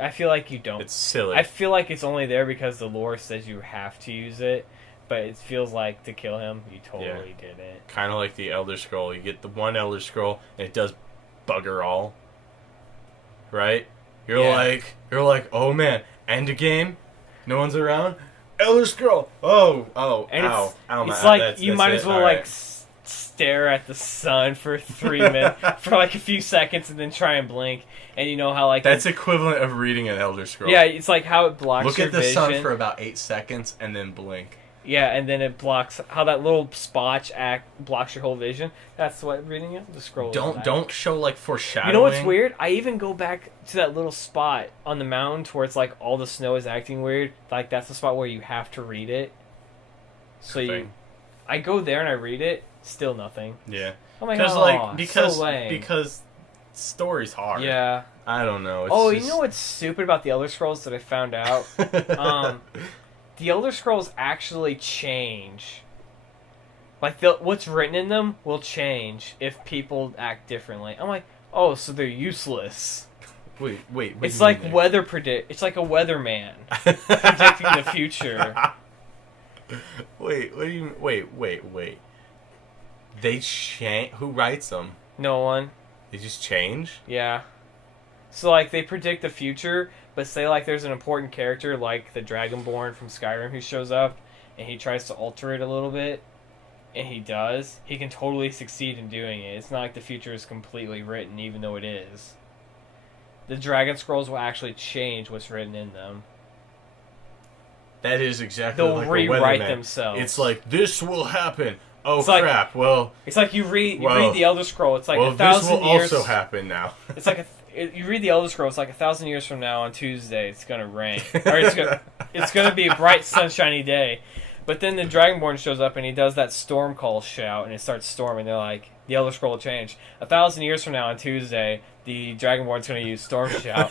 I feel like you don't. It's silly. I feel like it's only there because the lore says you have to use it, but it feels like to kill him, you totally didn't. Kind of like the Elder Scroll. You get the one Elder Scroll, and it does bugger all. Right? You're like, oh man, end a game, no one's around. Elder Scroll. Oh, And ow, it's like you might as well like stare at the sun for 3 minutes for like a few seconds and then try and blink. And you know how like that's equivalent of reading an Elder Scroll. Yeah, it's like how it blocks Look your at the vision. sun for about 8 seconds and then blink. Yeah, and then it blocks how that little spotch blocks your whole vision. That's what reading it. The scroll. Don't show like foreshadowing. You know what's weird? I even go back to that little spot on the mountain where it's like all the snow is acting weird. Like that's the spot where you have to read it. So I go there and I read it. Still nothing. Yeah. I'm like, because story's hard. Yeah. I don't know. You know what's stupid about the Elder Scrolls that I found out? The Elder Scrolls actually change. Like, what's written in them will change if people act differently. I'm like, oh, so they're useless. Wait. It's like It's like a weatherman predicting the future. Wait, what do you... Wait. They change... Who writes them? No one. They just change? Yeah. So, like, they predict the future, but say, like, there's an important character, like the Dragonborn from Skyrim who shows up, and he tries to alter it a little bit, and he does, he can totally succeed in doing it. It's not like the future is completely written, even though it is. The Dragon Scrolls will actually change what's written in them. That is exactly They'll like rewrite a weatherman. themselves. It's like, this will happen. Oh, it's crap. Well... It's like you read the Elder Scroll. It's like 1,000 years... years... this will also happen now. It's like you read the Elder Scrolls. It's like 1,000 years from now on Tuesday, it's gonna rain, or it's gonna be a bright, sunshiny day. But then the Dragonborn shows up and he does that storm call shout, and it starts storming. They're like, the Elder Scroll will change. 1,000 years from now on Tuesday, the Dragonborn's gonna use storm shout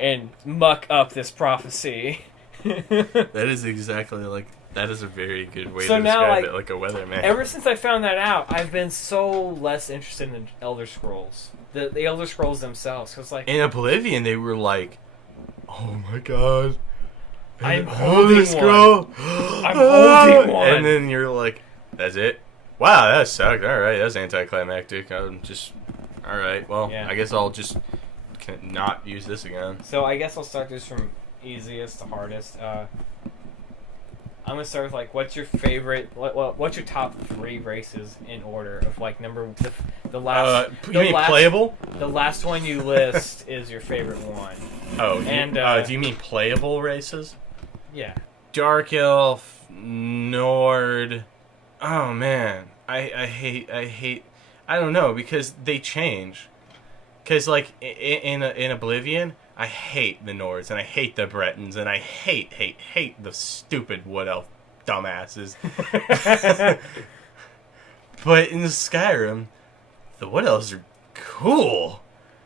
and muck up this prophecy. That is exactly like. That is a very good way to describe it, like a weatherman. Ever since I found that out, I've been so less interested in Elder Scrolls. The Elder Scrolls themselves. Cause like, in Oblivion, they were like, oh my god. I'm holding one. I'm holding one. And then you're like, that's it? Wow, that sucked. Alright, that's anticlimactic. I'm just... Alright, well, yeah. I guess I'll just not use this again. So I guess I'll start this from easiest to hardest. I'm gonna start with like, what's your favorite? What's your top 3 races in order of like the last? You mean playable? The last one you list is your favorite one. Oh, and do you mean playable races? Yeah. Dark Elf, Nord. Oh man, I hate. I don't know because they change. Because like in Oblivion. I hate the Nords, and I hate the Bretons, and I hate the stupid Wood Elf dumbasses. But in Skyrim, the Wood Elves are cool.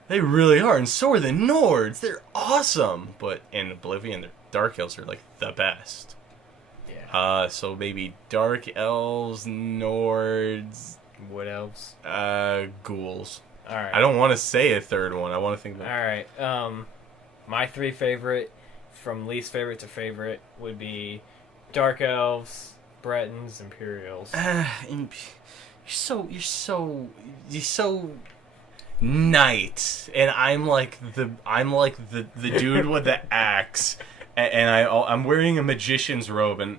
They really are, and so are the Nords. They're awesome. But in Oblivion, the Dark Elves are like the best. Yeah. So maybe Dark Elves, Nords, Wood Elves, Ghouls. All right. I don't want to say a third one. I want to think about. All right. My 3 favorite, from least favorite to favorite, would be Dark Elves, Bretons, Imperials. You're so knight, and I'm like the dude with the axe, and I'm wearing a magician's robe, and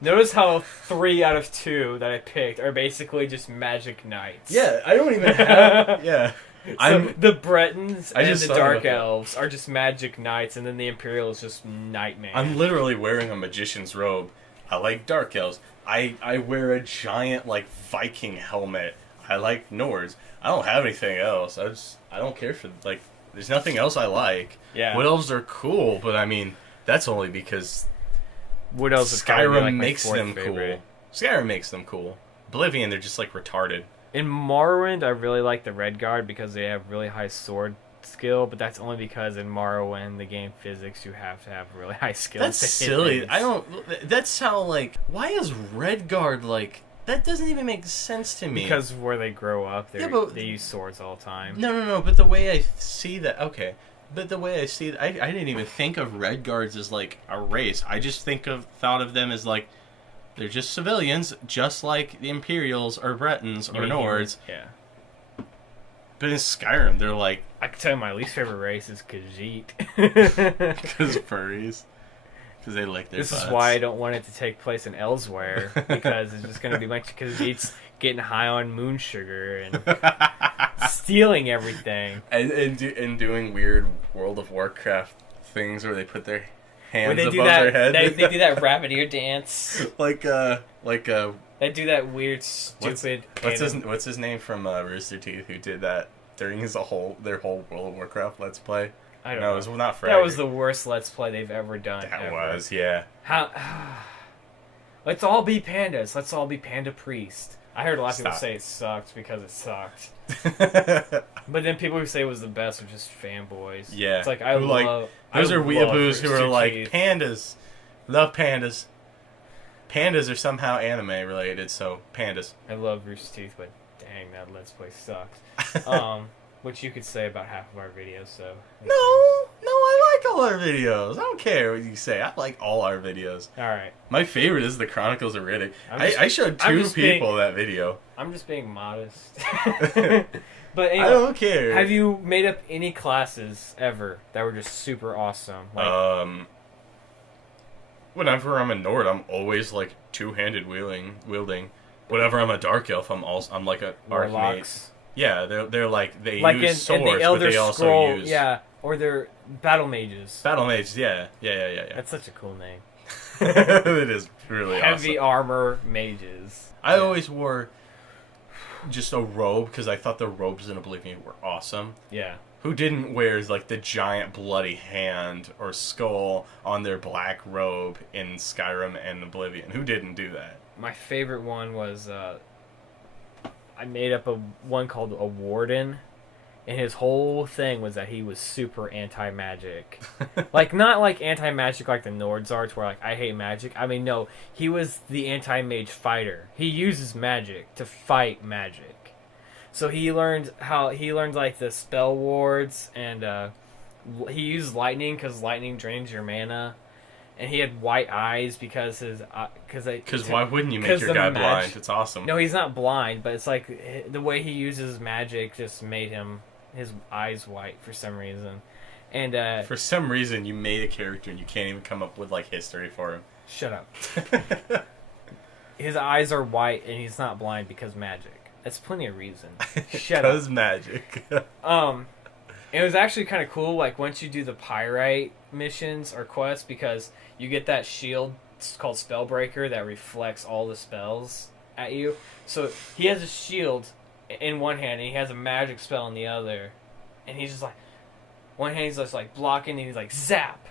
notice how 3 out of 2 that I picked are basically just magic knights. Yeah, I don't even have. Yeah. So the Bretons and the Dark Elves are just magic knights, and then the Imperial is just nightmare. I'm literally wearing a magician's robe. I like Dark Elves. I wear a giant like Viking helmet. I like Nords. I don't have anything else. I don't care for like. There's nothing else I like. Yeah. Wood Elves are cool, but I mean that's only because Wood Elves Skyrim makes them cool. Skyrim makes them cool. Oblivion, they're just like retarded. In Morrowind, I really like the Red Guard because they have really high sword skill, but that's only because in Morrowind, the game physics, you have to have really high skill. That's silly. That's how, like, why is Red Guard, like, that doesn't even make sense to me. Because where they grow up, they use swords all the time. No, but the way I see that, okay, But the way I see it, I didn't even think of Red Guards as like a race. I just thought of them as like they're just civilians, just like the Imperials or Bretons or Nords. Yeah. But in Skyrim, they're like I can tell you my least favorite race is Khajiit. because furries, because they lick their This butts. is why I don't want it to take place in Elsewhere, because it's just going to be a bunch of Khajiits getting high on moon sugar and stealing everything. and doing weird World of Warcraft things where they put their hands above that, their head. They do that rabbit ear dance. like They do that weird, stupid. What's his name from Rooster Teeth who did that during their whole World of Warcraft Let's Play? I don't know. know. It was not Fragger. That was the worst Let's Play they've ever done. That ever. was, yeah. How? Let's all be pandas. Let's all be panda priest. I heard a lot of people say it sucked because it sucked. But then people who say it was the best are just fanboys. Yeah. It's like those are weeaboos who are like pandas. Love pandas. Pandas are somehow anime related, so pandas. I love Rooster Teeth, but dang, that Let's Play sucks. Which you could say about half of our videos, so... No, I like all our videos. I don't care what you say. I like all our videos. Alright. My favorite is the Chronicles of Riddick. I showed two people that video. I'm just being modest. But anyway, I don't care. Have you made up any classes ever that were just super awesome? Like, whenever I'm a Nord, I'm always like two-handed wielding. Whenever I'm a Dark Elf, I'm like a Archmage. Yeah, they're like they like use swords, in the Elder but they also Scroll, use or they're battle mages. battle mages. Yeah. That's such a cool name. It is really Heavy awesome. armor mages. I always wore just a robe because I thought the robes in Oblivion were awesome. Yeah. Who didn't wear like the giant bloody hand or skull on their black robe in Skyrim and Oblivion? Who didn't do that? My favorite one was I made up one called a Warden, and his whole thing was that he was super anti-magic. Like, not like anti-magic like the Nords are, to where like, I hate magic. I mean, no, he was the anti-mage fighter. He uses magic to fight magic. So he learned like the spell wards, and he used lightning because lightning drains your mana. And he had white eyes because why wouldn't you make your guy blind? It's awesome. No, he's not blind, but it's like the way he uses magic just made his eyes white for some reason. And for some reason, you made a character and you can't even come up with like history for him. Shut up. His eyes are white and he's not blind because magic. That's plenty of reason. Shut up. Because magic. It was actually kind of cool, like, once you do the Pyrite missions or quests, because you get that shield called Spellbreaker that reflects all the spells at you. So he has a shield in one hand, and he has a magic spell in the other. And he's just like, one hand he's just like blocking, and he's like, zap!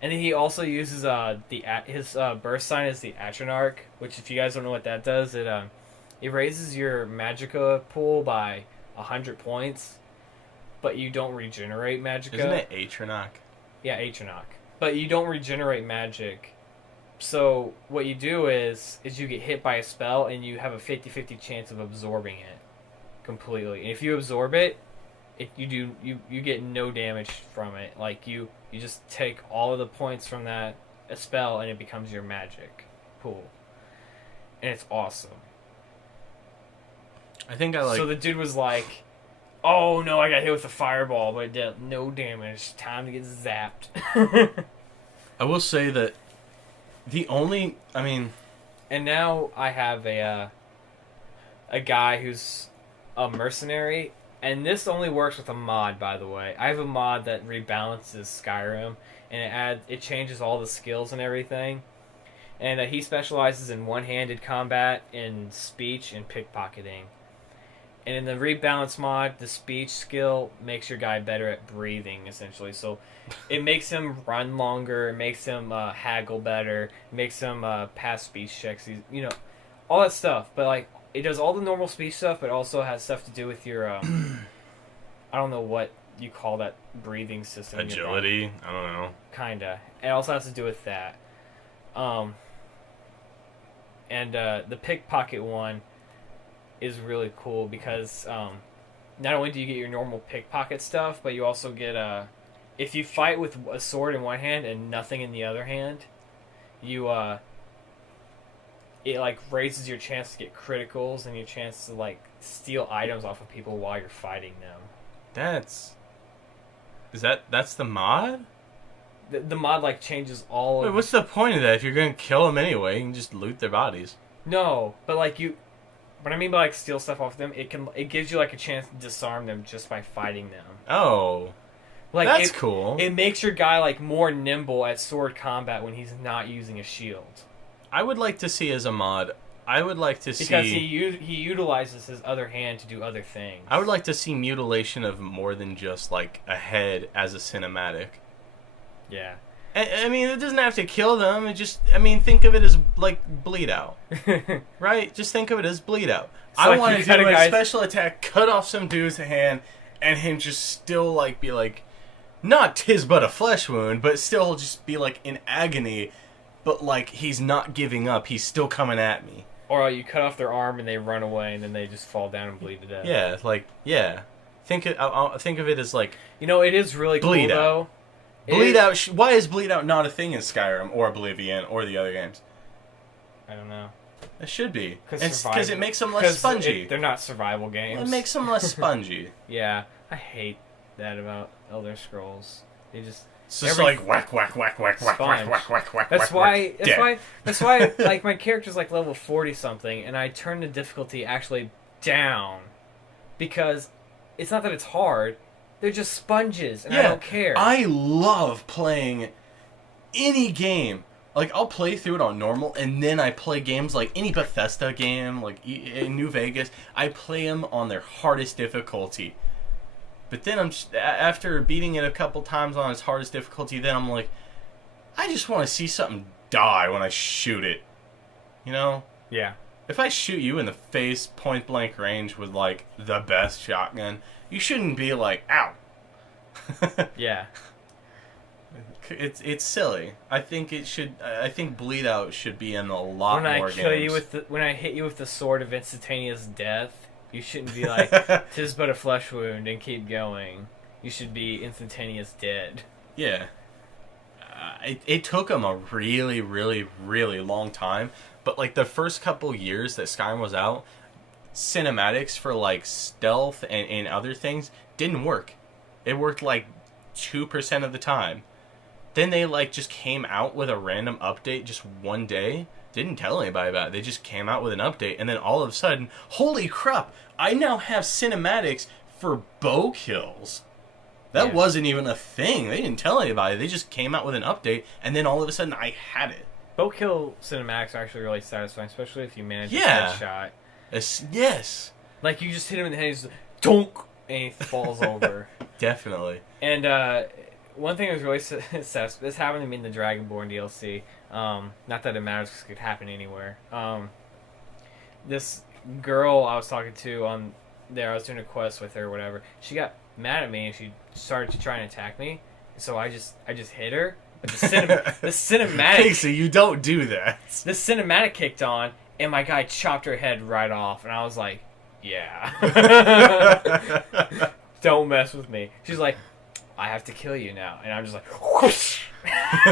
And then he also uses his birth sign is the Atronarch, which if you guys don't know what that does, it raises your Magicka pool by 100 points. But you don't regenerate Magicka. Isn't it Atronach? Yeah, Atronach. But you don't regenerate magic. So what you do is you get hit by a spell and you have a 50-50 chance of absorbing it completely. And if you absorb it, you get no damage from it. Like you just take all of the points from that spell and it becomes your magic pool. And it's awesome. I think I like. So the dude was like, oh no, I got hit with a fireball, but it did no damage. Time to get zapped. I will say that and now I have a guy who's a mercenary, and this only works with a mod, by the way. I have a mod that rebalances Skyrim, and it changes all the skills and everything. And he specializes in one-handed combat, in speech, and pickpocketing. And in the rebalance mod, the speech skill makes your guy better at breathing, essentially. So it makes him run longer, it makes him haggle better, it makes him pass speech checks, all that stuff. But like, it does all the normal speech stuff, but also has stuff to do with your, I don't know what you call that breathing system. Agility? I don't know. Kinda. It also has to do with that. And the pickpocket one is really cool because not only do you get your normal pickpocket stuff, but you also get if you fight with a sword in one hand and nothing in the other hand, you it like raises your chance to get criticals and your chance to like steal items off of people while you're fighting them. That's the mod? The mod like changes all of. Wait, what's the point of that? If you're gonna kill them anyway, you can just loot their bodies. No, but like you. What I mean by like steal stuff off them, it gives you like a chance to disarm them just by fighting them. Oh, like that's cool. It makes your guy like more nimble at sword combat when he's not using a shield. I would like to see as a mod. I would like to see because he utilizes his other hand to do other things. I would like to see mutilation of more than just like a head as a cinematic. Yeah. I mean, it doesn't have to kill them. It just, I mean, think of it as like bleed out, right? Just think of it as bleed out. So I like want to do a special attack, cut off some dude's hand, and him just still like be like, not 'tis but a flesh wound, but still just be like in agony, but like he's not giving up. He's still coming at me. Or you cut off their arm and they run away, and then they just fall down and bleed to death. Yeah, like think of it as like it is really cool bleed though. Out. Bleed out. Why is bleed out not a thing in Skyrim or Oblivion or the other games? I don't know. It should be because it makes them less spongy. They're not survival games. It makes them less spongy. Yeah, I hate that about Elder Scrolls. They just it's just like whack whack whack whack whack whack whack whack whack. That's why like my character's like level 40 something, and I turn the difficulty actually down because it's not that it's hard. They're just sponges, and I don't care. I love playing any game. Like, I'll play through it on normal, and then I play games like any Bethesda game, like in New Vegas. I play them on their hardest difficulty. But then after beating it a couple times on its hardest difficulty, then I'm like, I just want to see something die when I shoot it. You know? Yeah. If I shoot you in the face, point blank range with like the best shotgun, you shouldn't be like, ow. Yeah. It's silly. I think it should. I think bleed out should be in a lot more games. When I hit you with the sword of instantaneous death, you shouldn't be like, "'Tis but a flesh wound," and keep going. You should be instantaneous dead. Yeah. It took them a really, really, really long time, but like the first couple years that Skyrim was out, cinematics for like stealth and other things didn't work. It worked like 2% of the time. Then they like just came out with a random update just one day. Didn't tell anybody about it. They just came out with an update, and then all of a sudden, holy crap! I now have cinematics for bow kills. That wasn't even a thing. They didn't tell anybody. They just came out with an update, and then all of a sudden, I had it. Bow kill cinematics are actually really satisfying, especially if you manage a headshot. Yes. Like you just hit him in the head, he's like, donk, and he falls over. Definitely. And one thing that was really sad, this happened to me in the Dragonborn DLC. Not that it matters because it could happen anywhere. This girl I was talking to on there, I was doing a quest with her or whatever. She got mad at me and she started to try and attack me. So I just hit her. But the cinematic. Hey, so you don't do that. The cinematic kicked on, and my guy chopped her head right off, and I was like, yeah. Don't mess with me. She's like, I have to kill you now. And I'm just like, whoosh.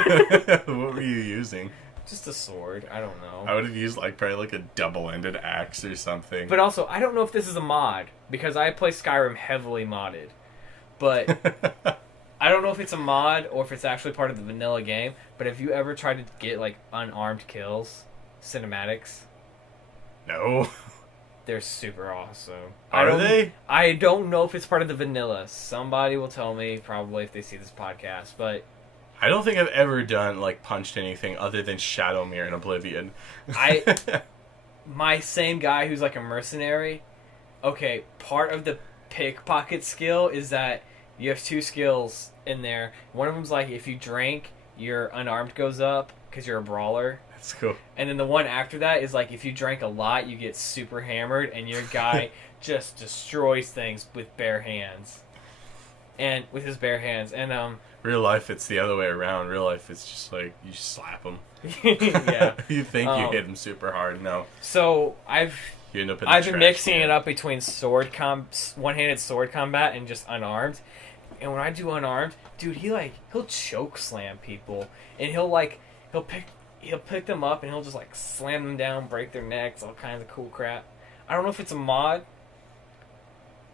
What were you using? Just a sword. I don't know. I would have used probably like a double-ended axe or something. But also, I don't know if this is a mod, because I play Skyrim heavily modded. But I don't know if it's a mod or if it's actually part of the vanilla game. But have you ever tried to get like unarmed kills, cinematics? No. They're super awesome. Are they? I don't know if it's part of the vanilla. Somebody will tell me, probably, if they see this podcast. But I don't think I've ever punched anything other than Shadowmere in Oblivion. My same guy who's like a mercenary, okay, part of the pickpocket skill is that you have 2 skills in there. One of them's like, if you drink, your unarmed goes up because you're a brawler. That's cool. And then the one after that is like, if you drank a lot, you get super hammered, and your guy just destroys things with bare hands. And with his bare hands. And real life, it's the other way around. Real life, it's just like you just slap him. Yeah. You think you hit him super hard? No. So I've been mixing it up between one-handed sword combat and just unarmed. And when I do unarmed, dude, he'll choke slam people, and he'll pick them up and he'll just like slam them down, break their necks, all kinds of cool crap. I don't know if it's a mod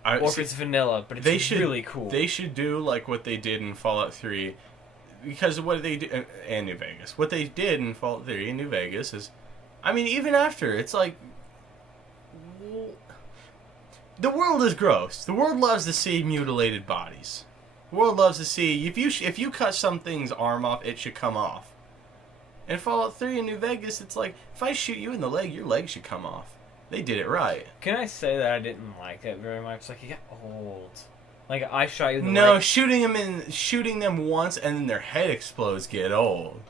or if it's vanilla, but it's really cool. They should do like what they did in Fallout 3, because what they did and New Vegas. What they did in Fallout 3 in New Vegas is, I mean, even after, it's like, the world is gross. The world loves to see mutilated bodies. The world loves to see, if you cut something's arm off, it should come off. In Fallout 3 in New Vegas, it's like, if I shoot you in the leg, your leg should come off. They did it right. Can I say that I didn't like it very much? Like, it got old. Like, I shot you in the leg. No, shooting them once and then their head explodes get old.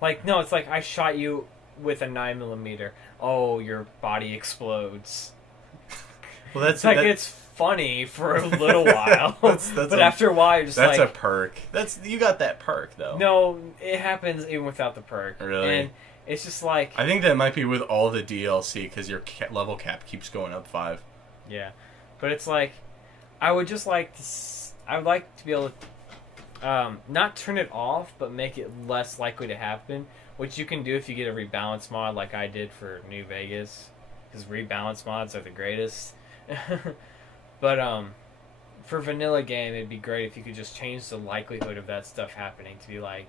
Like, no, it's like I shot you with a 9mm. Oh, your body explodes. Well, that's it's funny for a little while, but after a while, you're just that's a perk. You got that perk though. No, it happens even without the perk. Really? And it's just like, I think that might be with all the DLC because your level cap keeps going up 5. Yeah, but it's like, I would like to be able to not turn it off, but make it less likely to happen, which you can do if you get a rebalance mod like I did for New Vegas, because rebalance mods are the greatest. But for vanilla game, it'd be great if you could just change the likelihood of that stuff happening to be like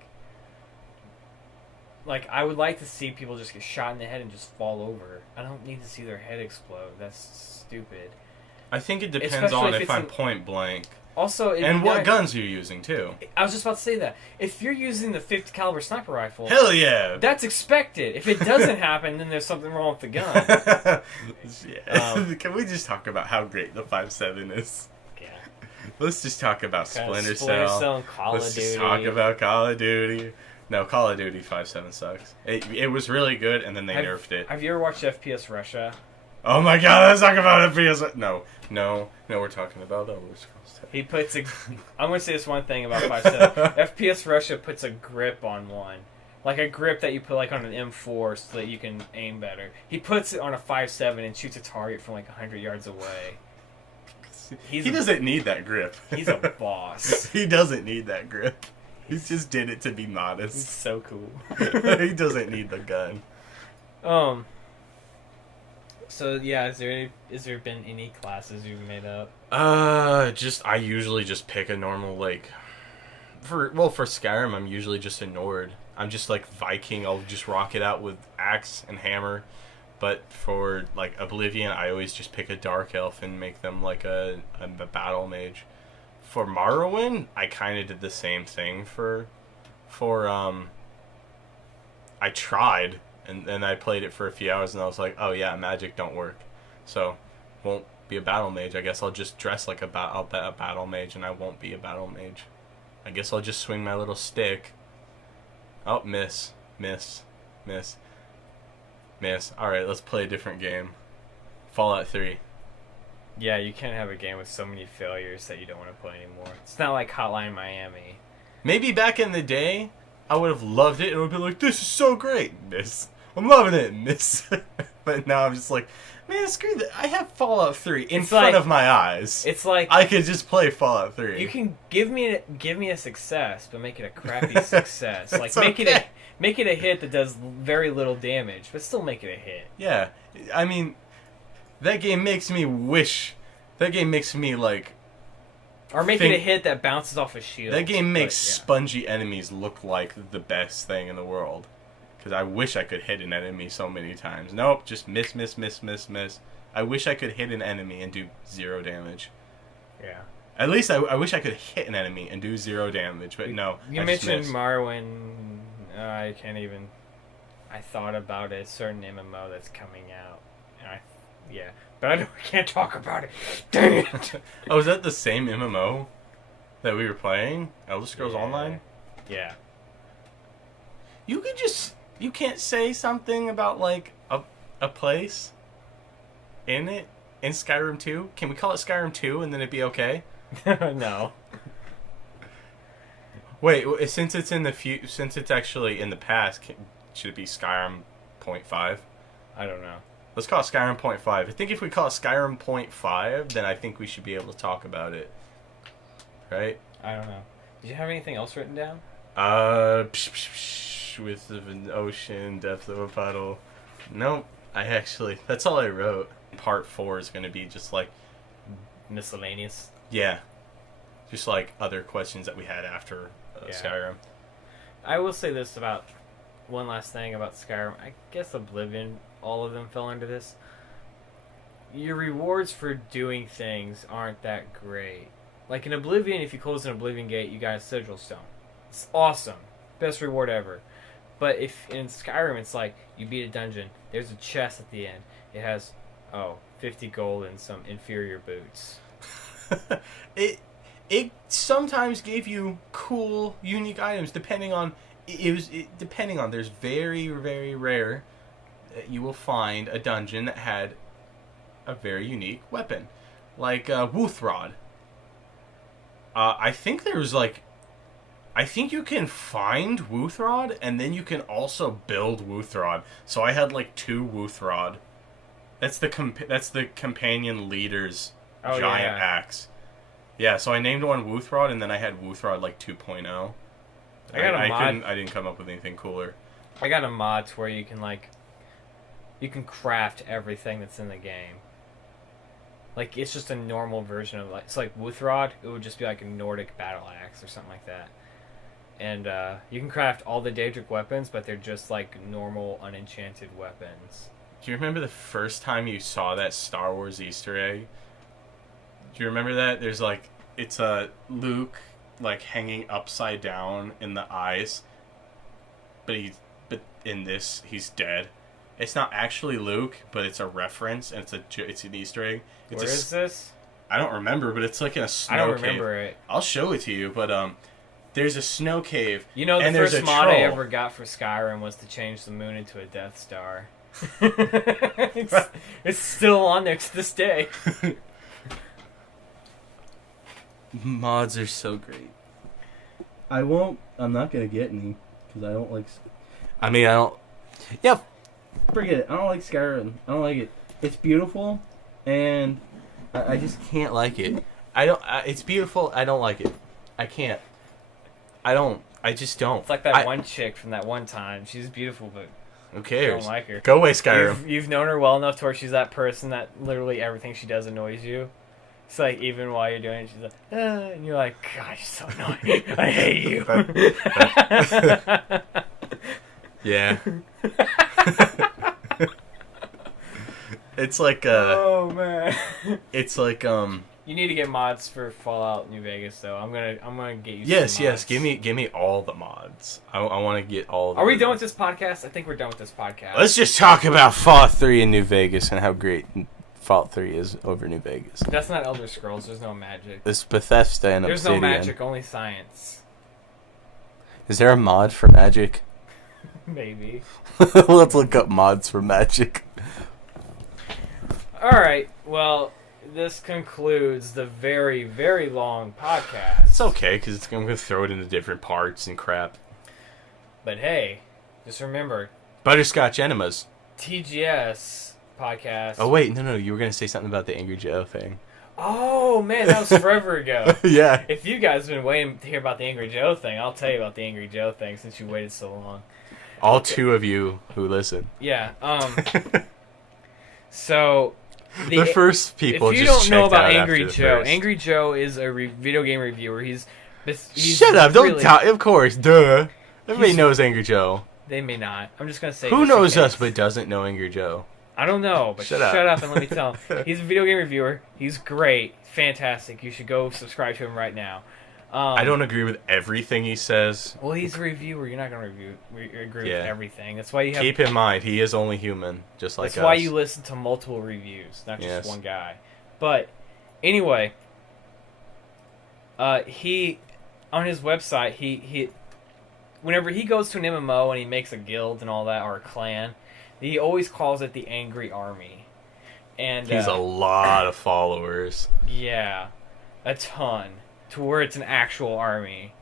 I would like to see people just get shot in the head and just fall over. I don't need to see their head explode. That's stupid. I think it depends on if I'm point blank. Also, and what guns you're using too. I was just about to say that. If you're using the 50 caliber sniper rifle, hell yeah, that's expected. If it doesn't happen, then there's something wrong with the gun. Yeah. Can we just talk about how great the 5.7 is? Yeah. Let's just talk about Splinter Cell and Call of Duty. Let's just talk about Call of Duty. No, Call of Duty 5.7 sucks. It was really good, and then they nerfed it. Have you ever watched FPS Russia? Oh my god, let's talk about FPS. No, we're talking about Elder Scrolls 2. He puts I'm going to say this one thing about 5.7. FPS Russia puts a grip on one. Like a grip that you put like on an M4 so that you can aim better. He puts it on a 5.7 and shoots a target from like 100 yards away. He doesn't need that grip. He's a boss. He doesn't need that grip. He just did it to be modest. He's so cool. He doesn't need the gun. So yeah, is there been any classes you've made up? I usually just pick a normal for Skyrim I'm usually just a Nord. I'm just like Viking. I'll just rock it out with axe and hammer. But for like Oblivion, I always just pick a dark elf and make them like a battle mage. For Morrowind, I kind of did the same thing for I tried. And then I played it for a few hours, and I was like, "Oh yeah, magic don't work, so won't be a battle mage. I guess I'll just dress like a battle mage, and I won't be a battle mage. I guess I'll just swing my little stick. Oh, miss. All right, let's play a different game. Fallout 3. Yeah, you can't have a game with so many failures that you don't want to play anymore. It's not like Hotline Miami. Maybe back in the day, I would have loved it, and would be like, "This is so great, miss. I'm loving it, miss." But now I'm just like, man, screw that. I have Fallout 3 in front of my eyes. It's like I could just play Fallout 3. You can give me a success, but make it a crappy success. Like make it a hit that does very little damage, but still make it a hit. Yeah, I mean, that game makes me wish. That game makes me like. Or make it a hit that bounces off a shield. That game makes spongy enemies look like the best thing in the world. Because I wish I could hit an enemy so many times. Nope, just miss. I wish I could hit an enemy and do 0 damage. Yeah. At least I wish I could hit an enemy and do 0 damage, but no. You mentioned Morrowind. I can't even. I thought about a certain MMO that's coming out. And but I can't talk about it. Dang it! Oh, is that the same MMO that we were playing? Elder Scrolls Online? Yeah. You can't say something about like a place in it in Skyrim 2? Can we call it Skyrim 2 and then it'd be okay? No. Wait, since it's actually in the past, should it be Skyrim 0.5? I don't know. Let's call it Skyrim 0.5. I think if we call it Skyrim 0.5, then I think we should be able to talk about it. Right? I don't know. Did you have anything else written down? Width of an ocean, depth of a puddle. Nope. That's all I wrote. Part 4 is going to be just like... Miscellaneous? Yeah. Just like other questions that we had after Skyrim. I will say this about... One last thing about Skyrim. I guess Oblivion, all of them fell into this. Your rewards for doing things aren't that great. Like in Oblivion, if you close an Oblivion gate, you got a sigil stone. It's awesome. Best reward ever. But if in Skyrim, it's like, you beat a dungeon, there's a chest at the end. It has, 50 gold and some inferior boots. It sometimes gave you cool, unique items, depending on... there's very, very rare that you will find a dungeon that had a very unique weapon. Like, Wuthrod. I think you can find Wuthrod, and then you can also build Wuthrod. So I had like 2 Wuthrod. That's the companion leader's giant axe. Yeah, so I named one Wuthrod, and then I had Wuthrod like 2.0. I got a mod. I didn't come up with anything cooler. I got a mod to where you can craft everything that's in the game. Like, it's just a normal version of, like, it's like Wuthrod, it would just be like a Nordic battle axe or something like that. And you can craft all the Daedric weapons, but they're just like normal unenchanted weapons. Do you remember the first time you saw that Star Wars Easter egg? Do you remember that? There's like, it's Luke like hanging upside down in the eyes, but in this he's dead. It's not actually Luke, but it's a reference, and it's an Easter egg. Where is this? I don't remember, but it's like in a snow cave. I don't remember it. I'll show it to you, but there's a snow cave. You know, the and first mod I ever got for Skyrim was to change the moon into a Death Star. It's still on there to this day. Mods are so great. I'm not gonna get any because I don't like. I mean, I don't. Yeah. Forget it. I don't like Skyrim. I don't like it. It's beautiful, and I just can't like it. It's beautiful. I don't like it. I can't. I just don't. It's like that one chick from that one time. She's beautiful, but who cares? I don't like her. Go away, Skyrim. You've known her well enough to where she's that person that literally everything she does annoys you. It's like, even while you're doing it, she's like, and you're like, God, you're so annoying. I hate you. Yeah. It's like, oh, man. It's like, You need to get mods for Fallout New Vegas, though. I'm gonna get you. Yes, some mods. Give me all the mods. I want to get all. Are we done with this podcast? I think we're done with this podcast. Let's just talk about Fallout 3 in New Vegas and how great Fallout 3 is over New Vegas. That's not Elder Scrolls. There's no magic. It's Bethesda and There's Obsidian. no magic, only science. Is there a mod for magic? Maybe. Let's look up mods for magic. Alright, well, this concludes the very, very long podcast. It's okay, because I'm going to throw it into different parts and crap. But hey, just remember... Butterscotch enemas. TGS podcast. Oh, wait, no, you were going to say something about the Angry Joe thing. Oh, man, that was forever ago. Yeah. If you guys have been waiting to hear about the Angry Joe thing, I'll tell you about the Angry Joe thing since you waited so long. All 2 of you who listen. Yeah, so... The first people if you just don't know checked out about after Angry the Joe, first. Angry Joe is a video game reviewer. He's Shut up! Don't really, talk. Of course, duh. Everybody knows Angry Joe. They may not. I'm just gonna say. Who knows us but doesn't know Angry Joe? I don't know, but shut up and let me tell him. He's a video game reviewer. He's great, fantastic. You should go subscribe to him right now. I don't agree with everything he says. Well, he's a reviewer. You're not gonna agree with everything. That's why you have. Keep in mind, he is only human, just like us. That's why you listen to multiple reviews, not just one guy. But anyway, he on his website he whenever he goes to an MMO and he makes a guild and all that or a clan, he always calls it the Angry Army. And he's a lot of followers. Yeah, a ton. To where it's an actual army.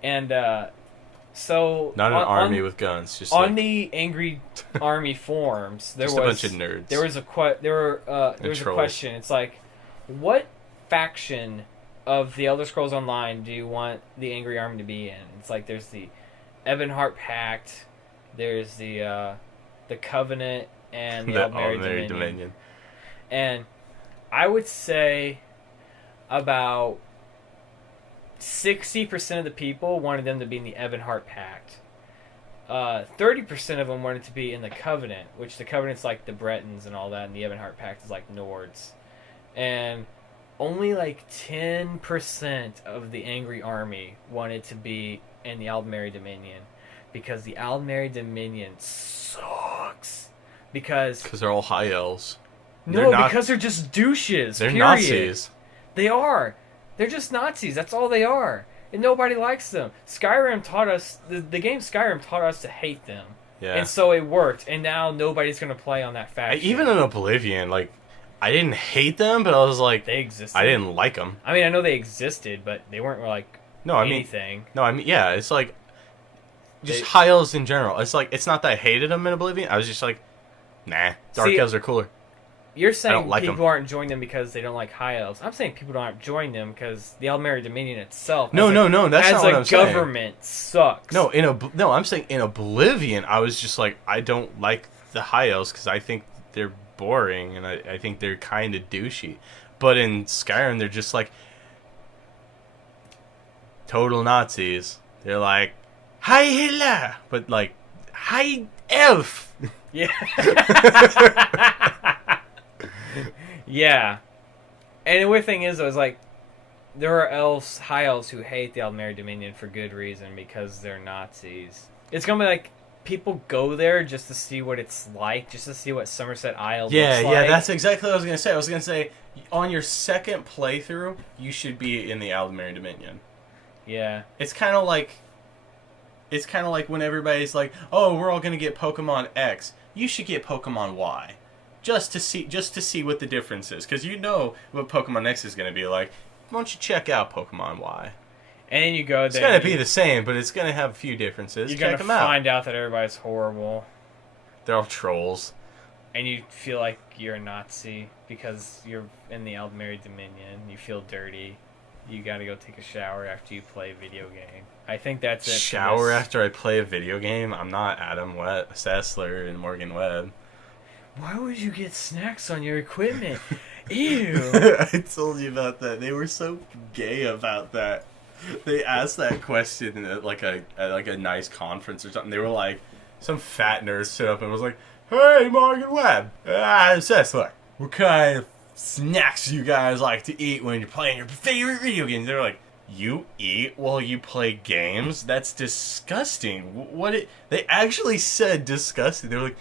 And so not an army with guns, just on the Angry Army forums there just was a bunch of nerds. There was a question. It's like, what faction of the Elder Scrolls Online do you want the Angry Army to be in? It's like there's the Ebonheart Pact, there's the Covenant, and the Aldmeri Dominion. And I would say about 60% of the people wanted them to be in the Ebonheart Pact. 30% of them wanted to be in the Covenant, which the Covenant's like the Bretons and all that, and the Ebonheart Pact is like Nords. And only like 10% of the Angry Army wanted to be in the Aldmeri Dominion, because the Aldmeri Dominion sucks. Because they're all high elves. Because they're just douches. They're period. Nazis. They are. They're just Nazis. That's all they are. And nobody likes them. Skyrim taught us, the game Skyrim taught us to hate them. Yeah. And so it worked. And now nobody's going to play on that faction. Even in Oblivion, like, I didn't hate them, but I was like, they existed. I didn't like them. I mean, I know they existed, but they weren't like anything. Yeah, it's like just high elves in general. It's like, it's not that I hated them in Oblivion. I was just like, nah, dark elves are cooler. You're saying people aren't joining them because they don't like high elves. I'm saying people aren't joining them because the Aldmeri Dominion itself, no, that's not what I'm saying. As a government, sucks. No, I'm saying in Oblivion, I was just like, I don't like the high elves because I think they're boring and I think they're kind of douchey. But in Skyrim, they're just like total Nazis. They're like, hi Hitler, but like, hi elf. Yeah. Yeah. And the weird thing is, though, is like, there are high elves who hate the Aldmeri Dominion for good reason, because they're Nazis. It's gonna be like, people go there just to see what it's like, just to see what Somerset Isle looks like. Yeah, that's exactly what I was gonna say. I was gonna say, on your second playthrough, you should be in the Aldmeri Dominion. Yeah. It's kind of like when everybody's like, oh, we're all gonna get Pokemon X. You should get Pokemon Y. Just to see what the difference is, because you know what Pokemon X is going to be like. Why don't you check out Pokemon Y? And then you go there. It's going to be the same, but it's going to have a few differences. You're going to find out that everybody's horrible. They're all trolls. And you feel like you're a Nazi because you're in the Aldmeri Dominion. You feel dirty. You got to go take a shower after you play a video game. I think that's it. Shower after I play a video game? I'm not Adam Sessler and Morgan Webb. Why would you get snacks on your equipment? Ew. I told you about that. They were so gay about that. They asked that question at like a nice conference or something. They were like, some fat nerd stood up and was like, hey, Morgan Webb, Sessler, what kind of snacks do you guys like to eat when you're playing your favorite video games? They were like, you eat while you play games? That's disgusting. They actually said disgusting. They were like,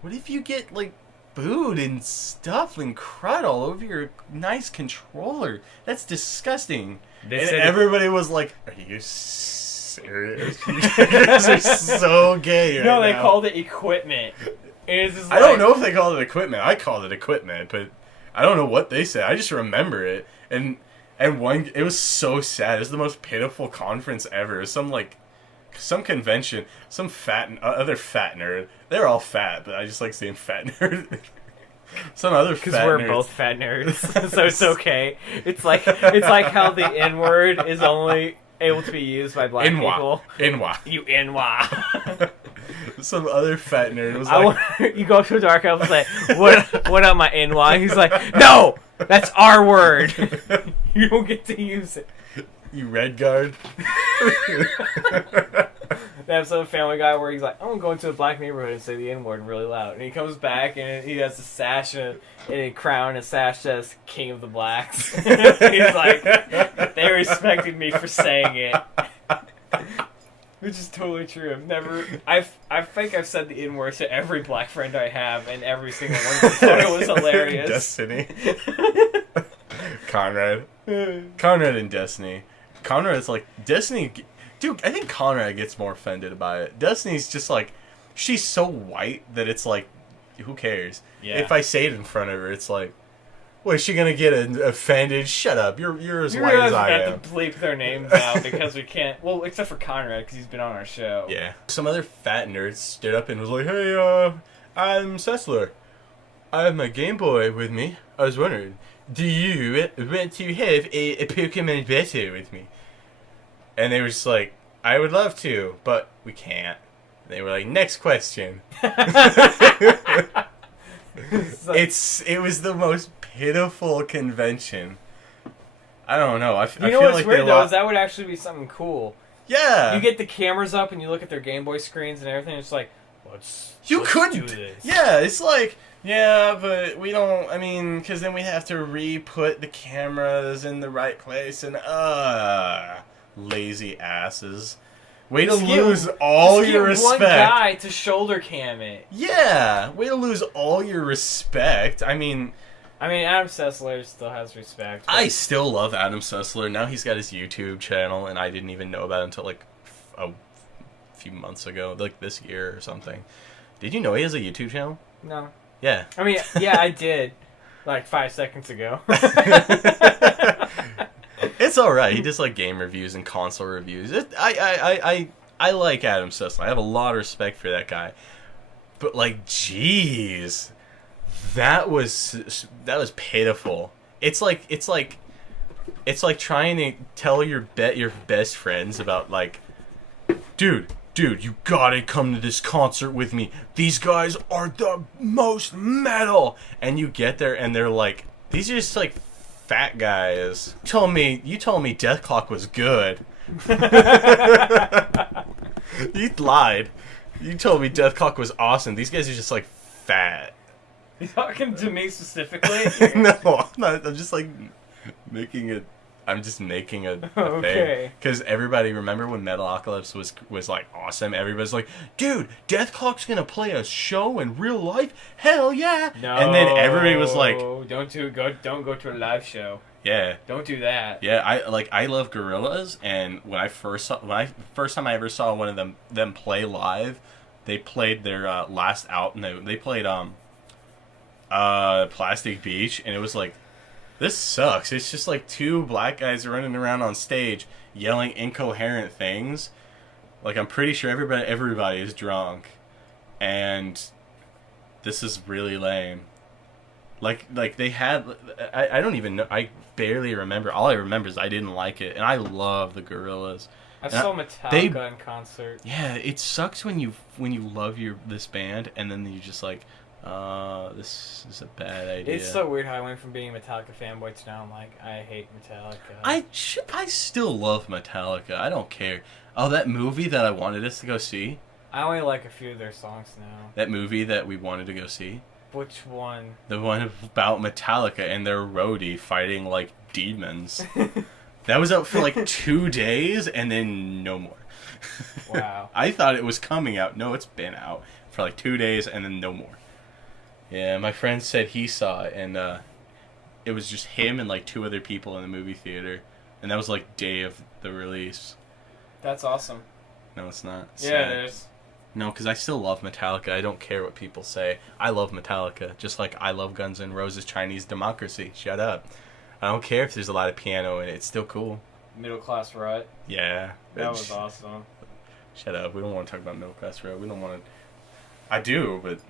what if you get, like, food and stuff and crud all over your nice controller? That's disgusting. And everybody was like, are you serious? You guys are so gay right now. No, they called it equipment. I don't know if they called it equipment. I called it equipment, but I don't know what they said. I just remember it. And it was so sad. It was the most pitiful conference ever. It was some convention, some other fat nerd. They're all fat, but I just like seeing fat nerd. Some other fat nerds. Because we're both fat nerds, so it's okay. It's like how the N-word is only able to be used by black people. N-wah. You N-wah. Some other fat nerd was like... you go to a dark elf and say, what up, my N-wah? He's like, no! That's our word! You don't get to use it. You red guard. That episode of Family Guy where he's like, I'm going to go into a black neighborhood and say the N-word really loud. And he comes back and he has a sash and a crown and a sash says King of the Blacks. He's like, they respected me for saying it. Which is totally true. I think I've said the N-word to every black friend I have, and every single one of them thought it was hilarious. Destiny. Conrad and Destiny. Conrad's like, Destiny... Dude, I think Conrad gets more offended by it. Destiny's just like, she's so white that it's like, who cares? Yeah. If I say it in front of her, it's like, well, is she gonna get offended? Shut up. You're as white as I am. We have to bleep their names out because we can't. Well, except for Conrad because he's been on our show. Yeah. Some other fat nerd stood up and was like, "Hey, I'm Sessler. I have my Game Boy with me. I was wondering, do you want to have a Pokemon battle with me? And they were just like, I would love to, but we can't. And they were like, next question. It was the most pitiful convention. I don't know. I you know feel what's like weird though is that would actually be something cool. Yeah. You get the cameras up and you look at their Game Boy screens and everything. It's like, let's do this. Yeah, it's like, yeah, but we don't. I mean, because then we have to re-put the cameras in the right place, and lazy asses. Way to lose all your respect. One guy to shoulder cam it. Yeah, way to lose all your respect. I mean, Adam Sessler still has respect. I still love Adam Sessler. Now he's got his YouTube channel, and I didn't even know about it until like a few months ago, like this year or something. Did you know he has a YouTube channel? No. Yeah. I mean, yeah, I did, like 5 seconds ago. It's all right. He does like game reviews and console reviews. I like Adam Sessler. I have a lot of respect for that guy. But like, jeez, that was pitiful. It's like trying to tell your best friends about like, dude, you gotta come to this concert with me. These guys are the most metal. And you get there and they're like, these are just like fat guys. You told me Death Clock was good. You lied. You told me Death Clock was awesome. These guys are just like fat. You talking to me specifically? No, I'm not. I'm just like making it. I'm just making a thing. Because everybody, remember when Metalocalypse was like awesome? Everybody's like, dude, Death Clock's gonna play a show in real life? Hell yeah! No. And then everybody was like, don't go to a live show. Yeah. Don't do that. Yeah, I love Gorillaz, and when first time I ever saw one of them play live, they played their last out, and they played Plastic Beach, and it was like, this sucks. It's just like two black guys running around on stage yelling incoherent things. Like, I'm pretty sure everybody is drunk, and this is really lame. Like they had, I don't even know. I barely remember. All I remember is I didn't like it, and I love the Gorillaz. I saw Metallica in concert. Yeah, it sucks when you love this band, and then you just like, this is a bad idea. It's so weird how I went from being a Metallica fanboy to now I'm like, I hate Metallica. I still love Metallica. I don't care. Oh, that movie that I wanted us to go see. I only like a few of their songs now. That movie that we wanted to go see. Which one? The one about Metallica and their roadie fighting like demons. That was out for like 2 days and then no more. Wow. I thought it was coming out. No, it's been out for like 2 days and then no more. Yeah, my friend said he saw it, and it was just him and like 2 other people in the movie theater, and that was like day of the release. That's awesome. No, it's not. Yeah, it is. No, because I still love Metallica. I don't care what people say. I love Metallica, just like I love Guns N' Roses' Chinese Democracy. Shut up. I don't care if there's a lot of piano in it. It's still cool. Middle Class Rut. Yeah. That was awesome. Shut up. We don't want to talk about Middle Class Rut. We don't want to... I do, but...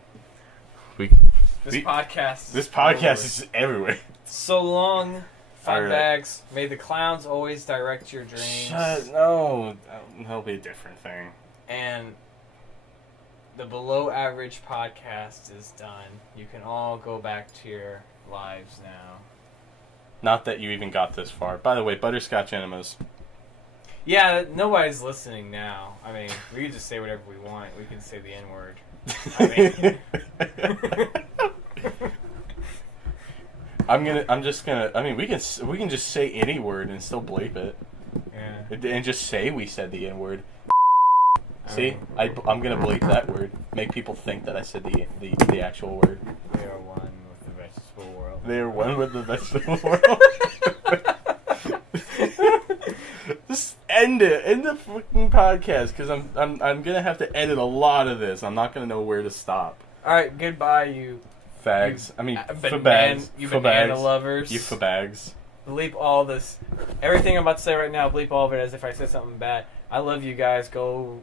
This podcast is everywhere. So long, fun right. bags. May the clowns always direct your dreams. No. That'll be a different thing. And the Below Average podcast is done. You can all go back to your lives now. Not that you even got this far. By the way, butterscotch enemas. Yeah, nobody's listening now. I mean, we can just say whatever we want. We can say the N-word. I mean, we can just say any word and still bleep it. Yeah. And just say we said the N-word. See, I'm gonna bleep that word. Make people think that I said the actual word. They are one with the vegetable world. They are one with the vegetable world. Just end it. End the freaking podcast, because I'm gonna have to edit a lot of this. I'm not gonna know where to stop. All right, goodbye, you fags. I mean, fabags. You banana lovers. You fabags. Bleep all this. Everything I'm about to say right now, bleep all of it as if I said something bad. I love you guys. Go.